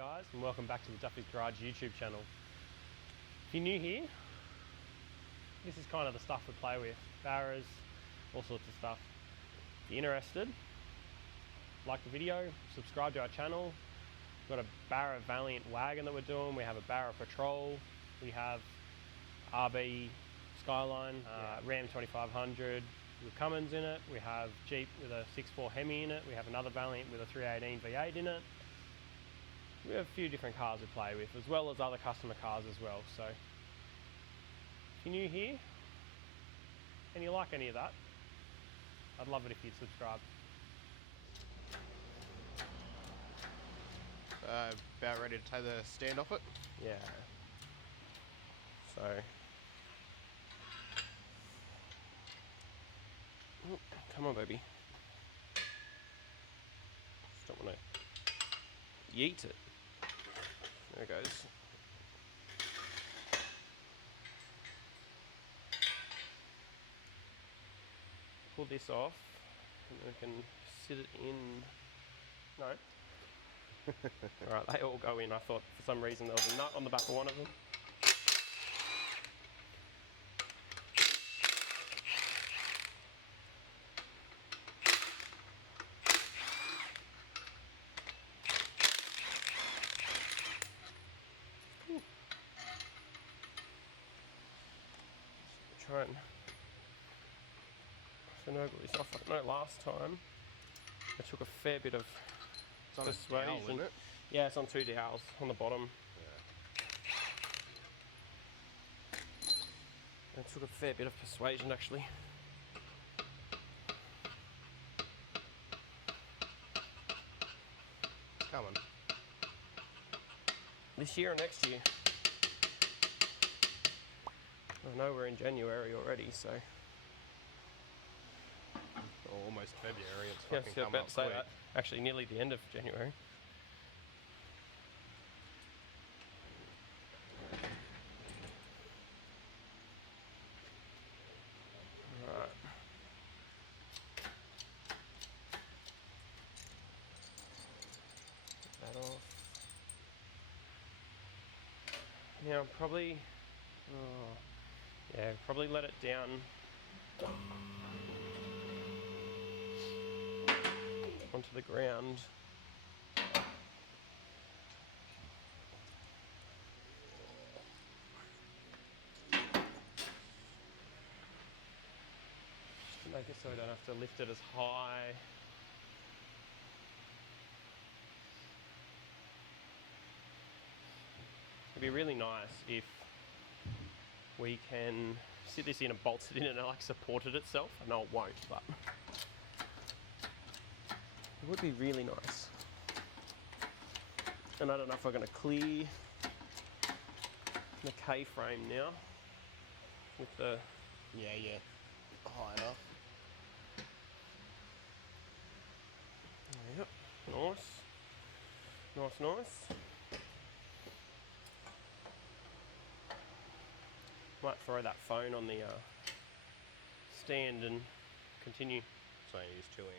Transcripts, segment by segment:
guys, and welcome back to the Duffy's Garage YouTube channel. If you're new here, this is kind of the stuff we play with. Barras, all sorts of stuff. If you're interested, like the video, subscribe to our channel. We've got a Barra Valiant wagon that we're doing. We have a Barra Patrol. We have RB Skyline, Ram 2500 with Cummins in it. We have Jeep with a 6.4 Hemi in it. We have another Valiant with a 318 V8 in it. We have a few different cars we play with, as well as other customer cars as well. So if you're new here and you like any of that, I'd love it if you'd subscribe. About ready to take the stand off it? Yeah. So, oh, come on, baby. Just don't want to yeet it. There it goes. Pull this off, and we can sit it in. No. Alright, they all go in. I thought for some reason there was a nut on the back of one of them. Try and finagle this off. I know last time I took a fair bit of persuasion. Dowel, isn't it? Yeah, it's on 2 dowels on the bottom. Yeah. It took a fair bit of persuasion actually. It's coming. This year or next year? I know we're in January already, so. Almost February. It's Yeah, fucking so come about up to say quick. that. Actually, nearly the end of January. Alright. Get that off. Now, probably. Oh, yeah, probably let it down onto the ground. Just to make it so we don't have to lift it as high. It'd be really nice if we can sit this in and bolt it in and it like supported itself. I know it won't, but it would be really nice. And I don't know if we're going to clear the K-frame now with the... Yeah. High enough. Yep, nice. Might throw that phone on the stand and continue. So you use 2 hands.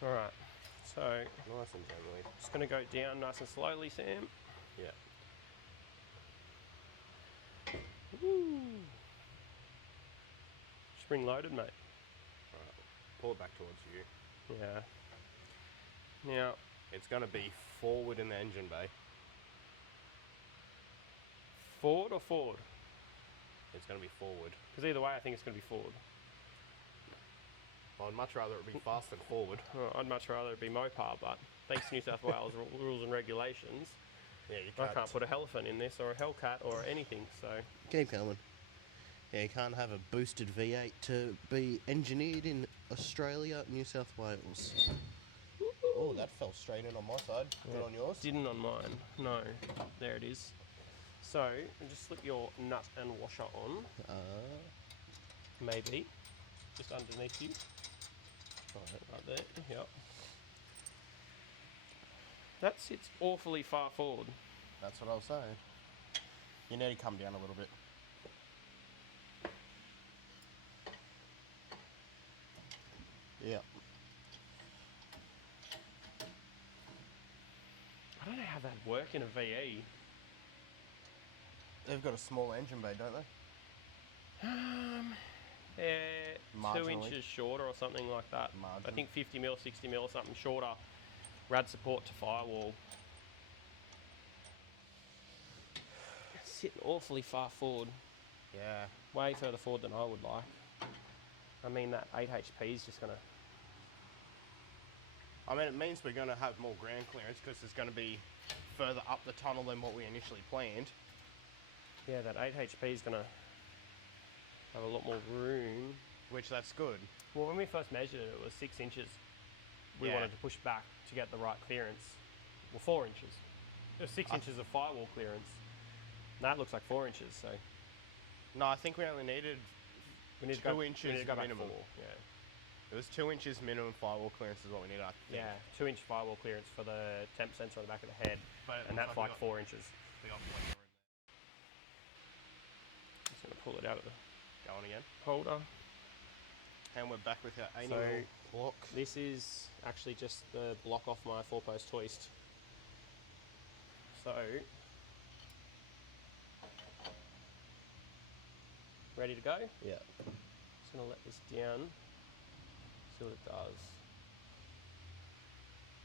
Alright, so Nice and gently. just going to go down nice and slowly, Sam. Yeah. Woo. Spring loaded, mate. Alright. Pull it back towards you. Yeah. Now, It's going to be forward in the engine bay. forward or forward? It's going to be forward. Because either way, I think it's going to be forward. I'd much rather it be fast than forward. Well, I'd much rather it be Mopar, but thanks to New South Wales rules and regulations, Yeah, you I can't put a elephant in this or a Hellcat or anything, so... Keep coming. Yeah, you can't have a boosted V8 to be engineered in Australia, New South Wales. Oh, that fell straight in on my side. Good on yours. Didn't on mine. No. There it is. So, just slip your nut and washer on. Maybe. Just underneath you. Right there. Yep. That sits awfully far forward. That's what I was saying. You need to come down a little bit. Yeah. have that work in a VE. They've got a small engine bay, don't they? Yeah, 2 Marginally. inches shorter or something like that. I Margin. think 50 mil, 60 mil or something shorter. Rad support to firewall. It's sitting awfully far forward. Yeah. Way further forward than I would like. I mean, that 8HP is just going to... I mean, it means we're going to have more ground clearance because it's going to be further up the tunnel than what we initially planned. Yeah, that 8HP is going to have a lot more room. Which that's good. Well, when we first measured it, it was 6 inches. We Yeah. wanted to push back to get the right clearance. Well, 4 inches. It was 6 inches of firewall clearance. And that looks like 4 inches, so... No, I think we only needed We need to 2 go, inches we need to go back minimum. 4, yeah. It was 2 inches minimum firewall clearance is what we need, I think. Yeah, 2 inch firewall clearance for the temp sensor on the back of the head, But it and looks that's like like we 4 inches. We got plenty of room Just gonna pull it out of the there. Going again. holder. And we're back with our 80 So- mil block. This is actually just the block off my 4-post hoist. So, ready to go? Yeah. Just gonna let this down, see what it does.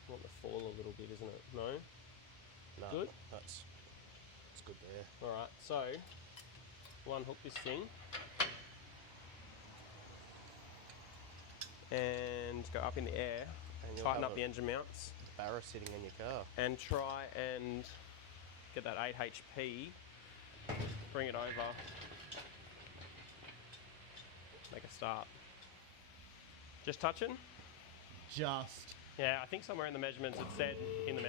Want to fall a little bit, isn't it? No? No, Good? That's good there. Alright, so, unhook this thing. And go up in the air, And you'll tighten have up a the engine mounts, Barra sitting in your car. and try and get that 8HP, bring it over, make a start. Just touching? Just. Yeah, I think somewhere in the measurements it said, in the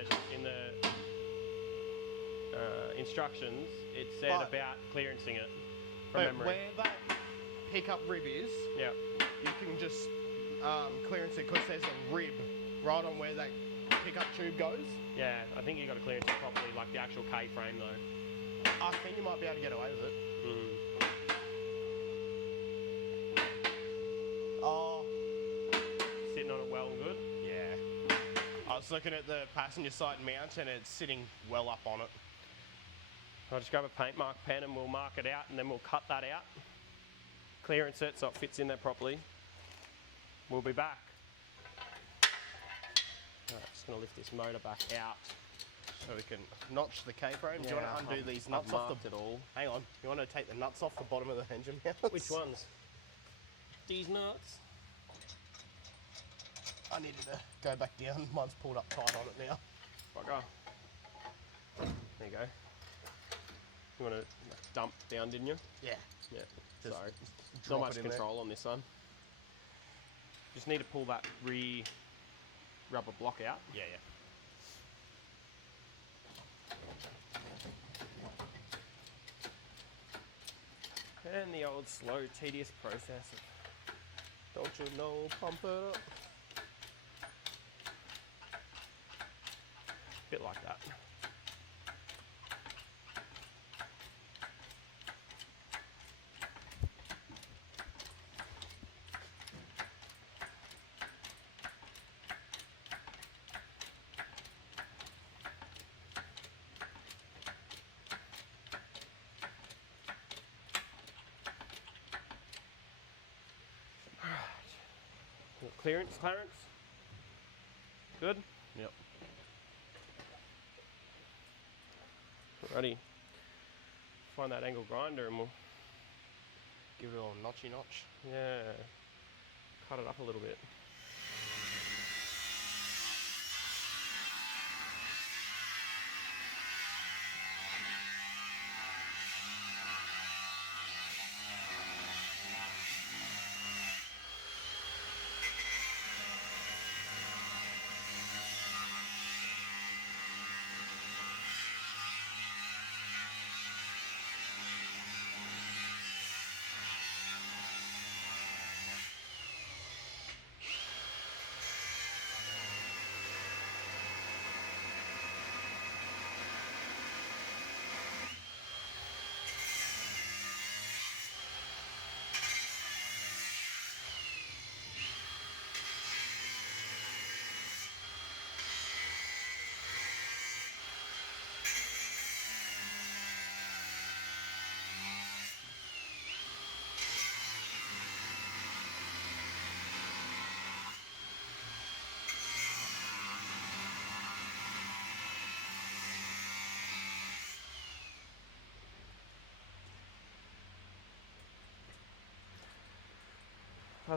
instructions, it said But- about clearancing it from But memory. where that pickup rib is, Yeah, you can just clearance it because there's a rib right on where that pickup tube goes. yeah, I think you got to clearance it properly, like the actual K-frame though. I think you might be able to get away with it. Oh, Sitting on it well and good. yeah. I was looking at the passenger side mount and it's sitting well up on it. I'll just grab a paint mark pen and we'll mark it out and then we'll cut that out. Clearance it so it fits in there properly. We'll be back. Alright, just gonna lift this motor back out. So we can notch the K-frame. Do you want to undo I've- these I've nuts off marked the... it all. Hang on. You want to take the nuts off the bottom of the engine mounts? Which ones? These nuts. I needed to go back down. Mine's pulled up tight on it now. Bugger. There you go. You want to dump down, didn't you? Yeah. Yeah. Just Sorry. drop Not much it in there. control on this one. Just need to pull that rear rubber block out. Yeah, yeah. And the old slow, tedious process of, don't you know, pump it up. Bit like that. Clearance, Clarence? Good? Yep. Alrighty. Find that angle grinder and we'll, Give it a little notchy notch. yeah, cut it up a little bit.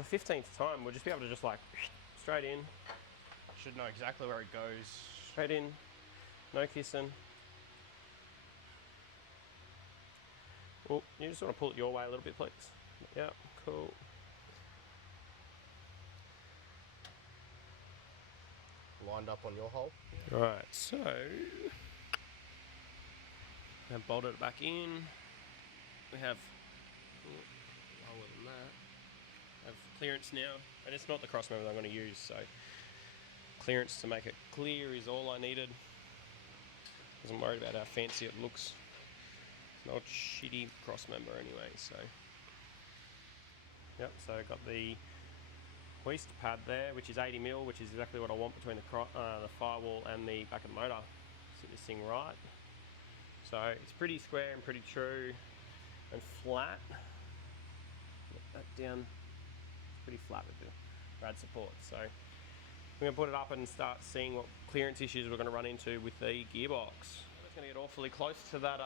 for the 15th time, we'll just be able to just like straight in, Should know exactly where it goes. straight in, no kissing. Oh, you just want to pull it your way a little bit, please. Yeah, cool. Lined up on your hole. Right, so I've bolted it back in. We have lower than that. I have clearance now, and it's not the cross member that I'm going to use, so clearance to make it clear is all I needed. Because I'm worried about how fancy it looks. It's not shitty cross member anyway, so. Yep, so I got the hoist pad there, which is 80mm, which is exactly what I want between the firewall and the back of the motor. Sit this thing right. So it's pretty square and pretty true and flat. Get that down. It's pretty flat with the rad support. So we're going to put it up and start seeing what clearance issues we're going to run into with the gearbox. It's going to get awfully close to that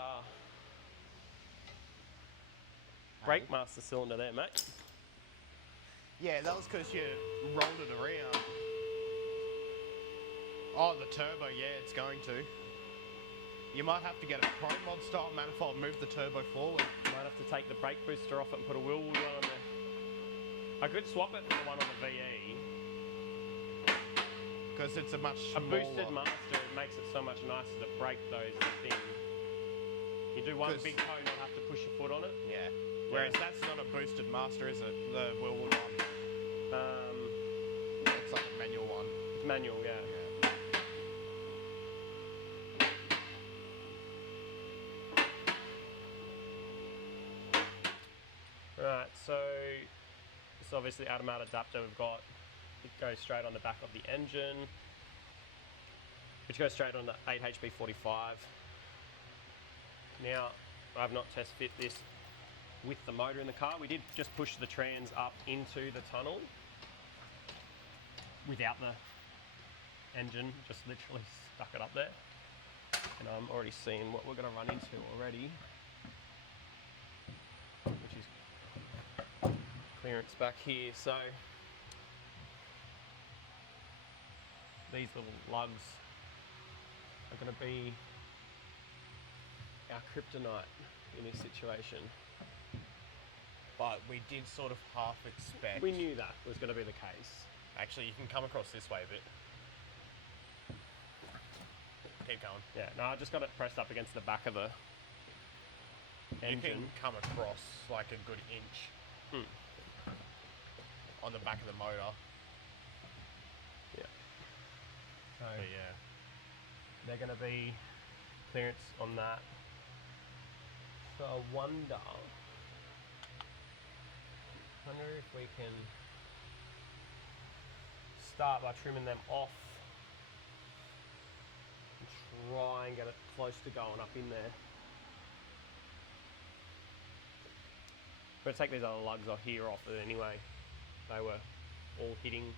brake master cylinder there, mate. Yeah, that was because you rolled it around. Oh, the turbo, yeah, it's going to. You might have to get a Pro Mod style manifold, move the turbo forward. Might have to take the brake booster off it and put a Wilwood one on there. I could swap it for the one on the VE. Because it's a much A smaller... boosted master, it makes it so much nicer to brake those things. You do one big toe, not have to push your foot on it. Yeah. Whereas that's not a boosted master, is it? The Wilwood one. It's like a manual one. It's manual, yeah. Right, so this is obviously Adamat adapter we've got. It goes straight on the back of the engine, which goes straight on the 8HP 45. Now, I've not test fit this with the motor in the car. We did just push the trans up into the tunnel without the engine, just literally stuck it up there. And I'm already seeing what we're going to run into already, which is clearance back here. So these little lugs are going to be our kryptonite in this situation. But we did sort of half expect... We knew that was going to be the case. Actually, you can come across this way a bit. Keep going. Yeah, no, I just got it pressed up against the back of the engine. You can come across like a good inch on the back of the motor. Yeah. So But yeah. they're going to be clearance on that. So I wonder if we can start by trimming them off and try and get it close to going up in there. We're going to take these other lugs off here off it anyway. They were all hitting.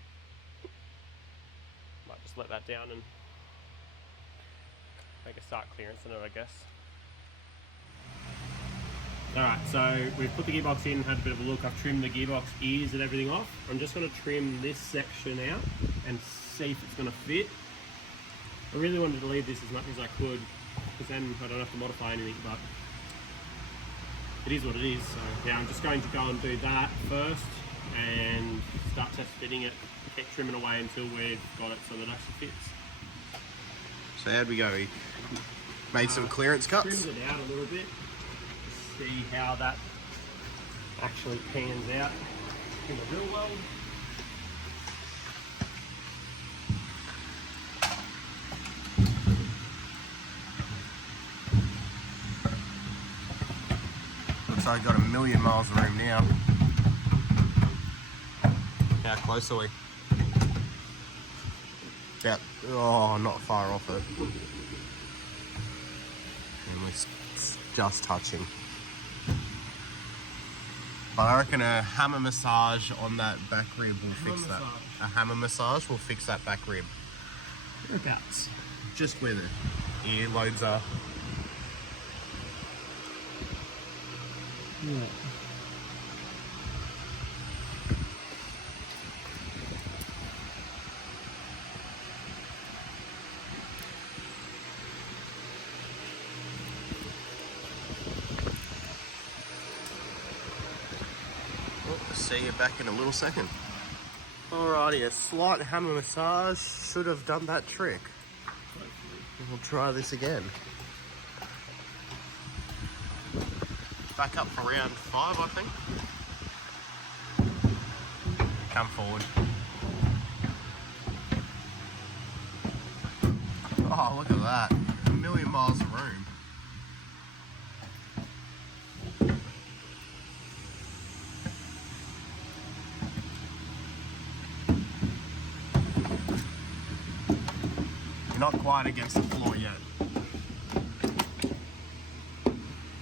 Might just let that down and make a start clearance in it, I guess. Alright, so we've put the gearbox in, had a bit of a look. I've trimmed the gearbox ears and everything off. I'm just going to trim this section out and see if it's going to fit. I really wanted to leave this as much as I could, because then I don't have to modify anything, but it is what it is. So yeah, I'm just going to go and do that first and start test fitting it, keep trimming away until we've got it so that it actually fits. So how'd we go? We made some clearance cuts. Trimmed it out a little bit. See how that actually pans out in the real world. Looks like I've got 1,000,000 miles of room now. How close are we? About, oh, not far off it. And we're just touching. But I reckon a hammer massage on that back rib will fix that. A hammer massage will fix that back rib. Whereabouts? Just where the ear loads are. Yeah. see you back in a little second. Alrighty, a slight hammer massage should have done that trick. We'll try this again. Back up for round 5, I think. Come forward. Oh, look at that. A million miles of room. You're not quite against the floor yet.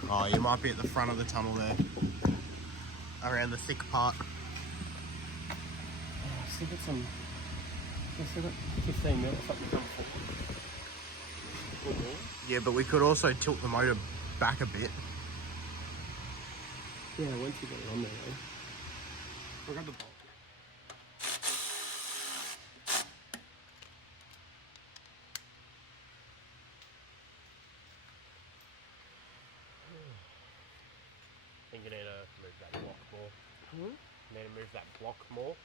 Oh, you might be at the front of the tunnel there. Around the thick part. Still got some. Still got 15 mil or something to come forward. Yeah, but we could also tilt the motor back a bit. Yeah, once you get it on there, though. We'll grab the bolt. I think you need to move that block more. You need to move that block more.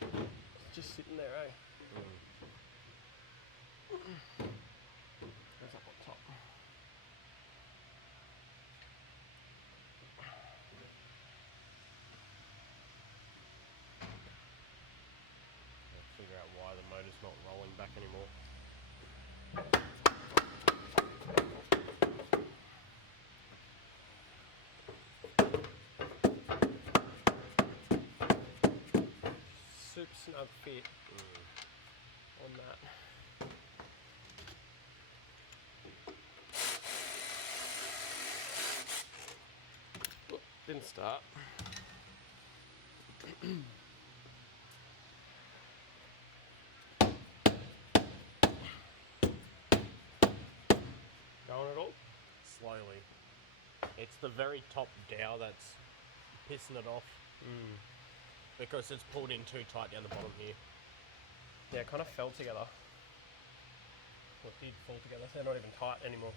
It's just sitting there, eh? Goes up on top. I'll figure out why the motor's not rolling back anymore. Super snug fit on that. Oop, didn't start. Going at all? Slowly. It's the very top dowel that's pissing it off. Because it's pulled in too tight down the bottom here. Yeah, it kind of fell together. Well, it did fall together, so they're not even tight anymore.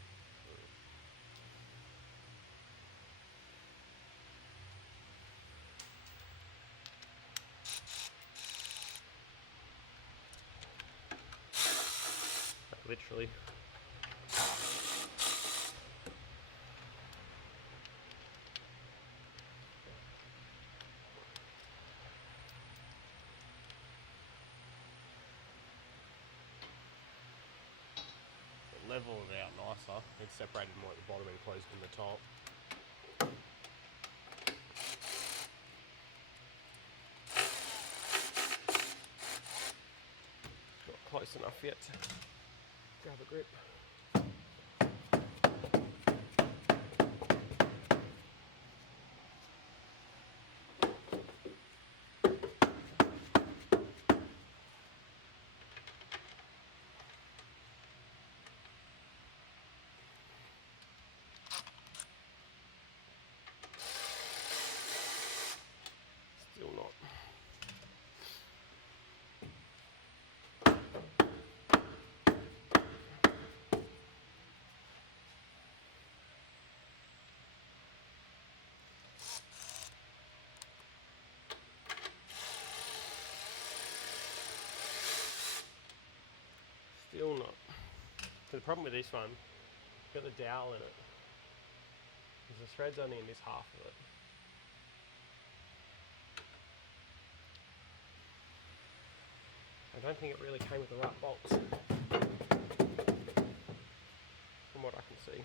Literally. Leveled it out nicer. It's separated more at the bottom and closed in the top. Not close enough yet to grab a grip. Still not. Still not. So the problem with this one, you've got the dowel in it. Because the thread's only in this half of it. I don't think it really came with the right bolts. From what I can see.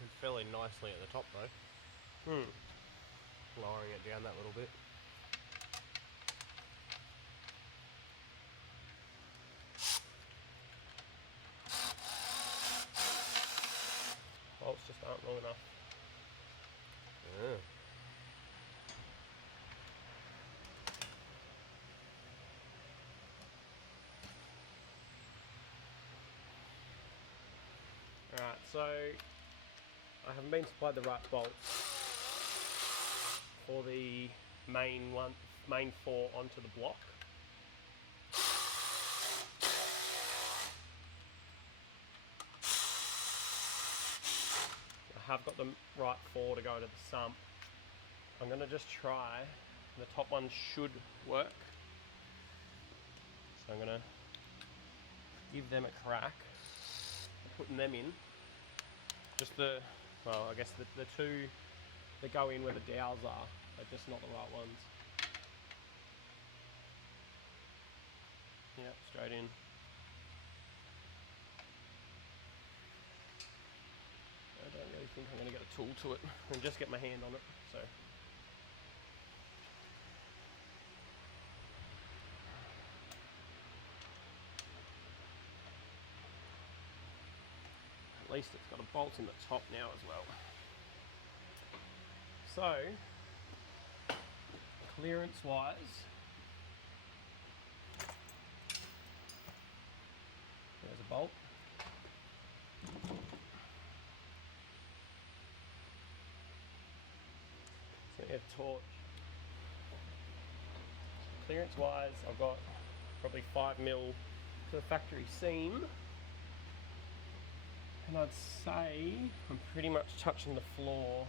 It fell in nicely at the top though. Lowering it down that little bit. Bolts just aren't long enough. Alright, so I haven't been supplied the right bolts for the main 4 onto the block. I have got the right 4 to go to the sump. I'm going to just try. The top one should work. So I'm going to give them a crack. Putting them in. Just the, well, I guess the 2 that go in where the dowels are just not the right ones. Yep, straight in. I don't really think I'm going to get a tool to it and just get my hand on it. So. At least it's got a bolt in the top now as well. So, clearance wise, there's a bolt. So we have torch. Clearance wise, I've got probably 5mm to the factory seam. And I'd say I'm pretty much touching the floor.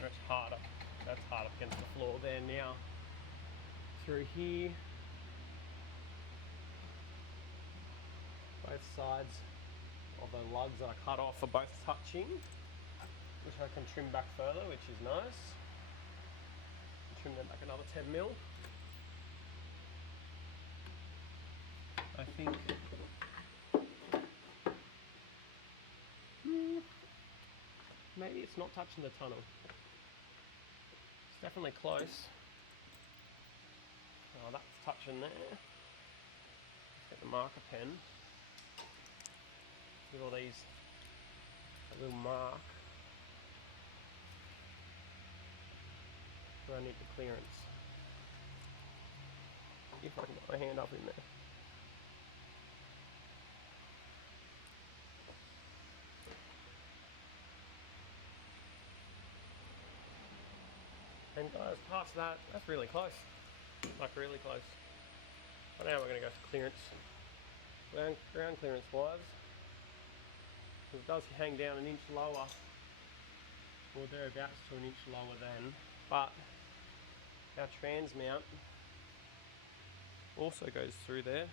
That's hard up. That's hard up against the floor there now. Through here. Both sides of the lugs that I cut off are both touching, which I can trim back further, which is nice. Trim them back another 10mm. I think maybe it's not touching the tunnel. It's definitely close. Oh, that's touching there. Let's get the marker pen. With all these, a little mark where I need the clearance. If I can get my hand up in there. And guys, past that, that's really close. Like really close. But now we're going to go for clearance. Ground clearance wise. It does hang down an inch lower, or thereabouts to an inch lower than, but our trans mount also goes through there,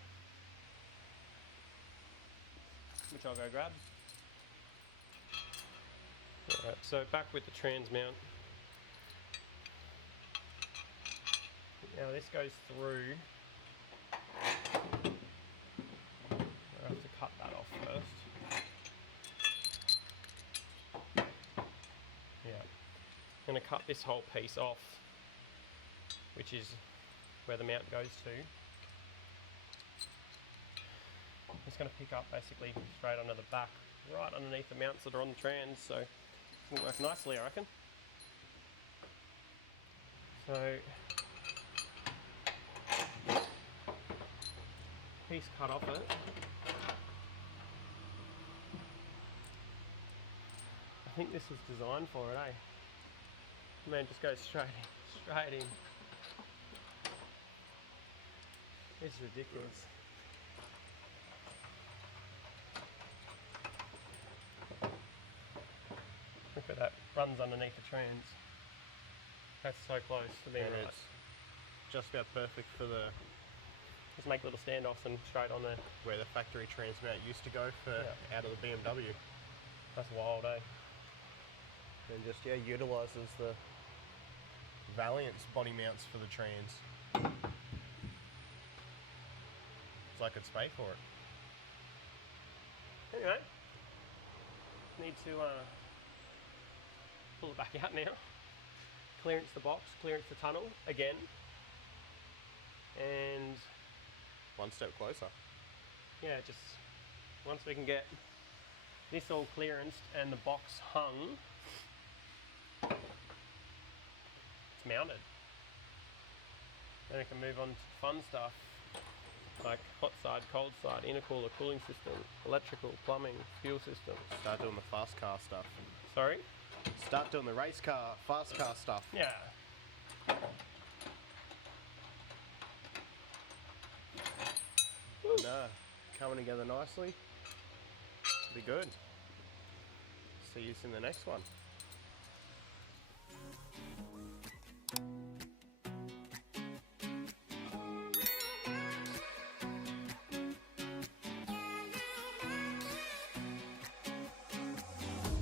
which I'll go grab. Alright, so back with the trans mount. Now this goes through. I have to cut that off first. I'm going to cut this whole piece off, which is where the mount goes to. It's going to pick up basically straight onto the back, right underneath the mounts that are on the trans, so it's going to work nicely, I reckon. So, piece cut off it. I think this was designed for it, eh? Man, just goes straight in. It's ridiculous. Look at that, runs underneath the trans. That's so close to being right. It's just about perfect for the... Just make little standoffs and straight on there. Where the factory trans mount used to go for out of the BMW. That's wild, eh? And just, utilises the Valiant's body mounts for the trans. It's like it's paid for it. Anyway, need to pull it back out now. Clearance the box, clearance the tunnel again. And one step closer. Yeah, just once we can get this all clearanced and the box hung, it's mounted. Then we can move on to fun stuff. like hot side, cold side, intercooler, cooling system, electrical, plumbing, fuel system. Start doing the fast car stuff. Sorry? Start doing the race car, fast car stuff. Yeah. No, coming together nicely. Be good. See you in the next one.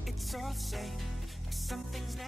It's all the same, but some things